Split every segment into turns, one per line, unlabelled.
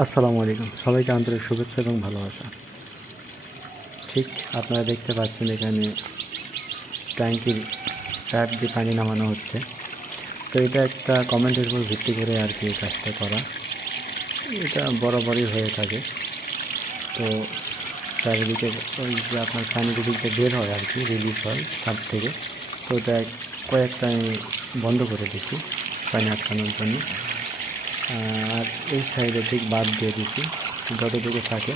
আসসালামু আলাইকুম। সবাইকে আন্তরিক শুভেচ্ছা এবং ভালোবাসা। ঠিক আপনারা দেখতে পাচ্ছেন এখানে ট্যাঙ্কির ট্যাপ দিয়ে পানি নামানো হচ্ছে। তো এটা একটা কমেন্টের উপর ভিত্তি করে আর কি কাজটা করা। এটা বরাবরই হয়ে থাকে। তো চারিদিকে ওই যে আপনার পানি দিকে বের হয় আর কি রিলিজ হয় তার থেকে। তো ওটা কয়েকটা আমি বন্ধ করে দিচ্ছি পানি আটকানোর জন্য। আর এই সাইডে ঠিক বাদ দিয়ে দিচ্ছি যতটুকু থাকে।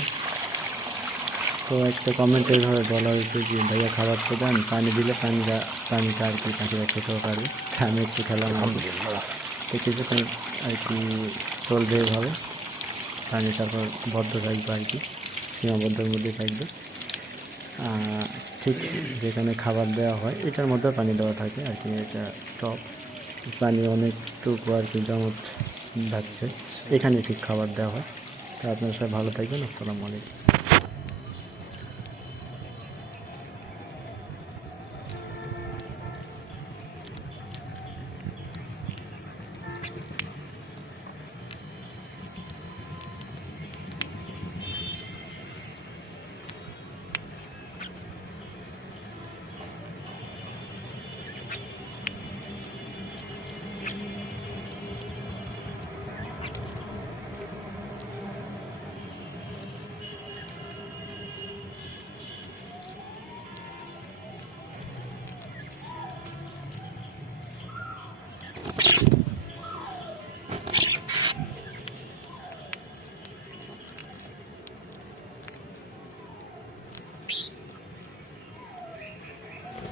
তো একটা কমেন্টে ভাবে বলা হয়েছে যে ভাইয়া খাবার তো দেন পানি দিলে পানিটা পানিটা আর কি পাখিরা খেতেও পারবে। আমি একটু খেলাম তো কিছুক্ষণ আর কি চলবে এভাবে। পানি তারপর বদ্ধ থাকবে আর কি সীমাবদ্ধের মধ্যে থাকবে। ঠিক যেখানে খাবার দেওয়া হয় এটার মধ্যে পানি দেওয়া থাকে আর কি এটা টপ পানি অনেকটুকু আর কি জমত যাচ্ছে এখানে ঠিক খাবার দেওয়া হয়। তো আপনারা সবাই ভালো থাকবেন। আসসালামু আলাইকুম। Thank you.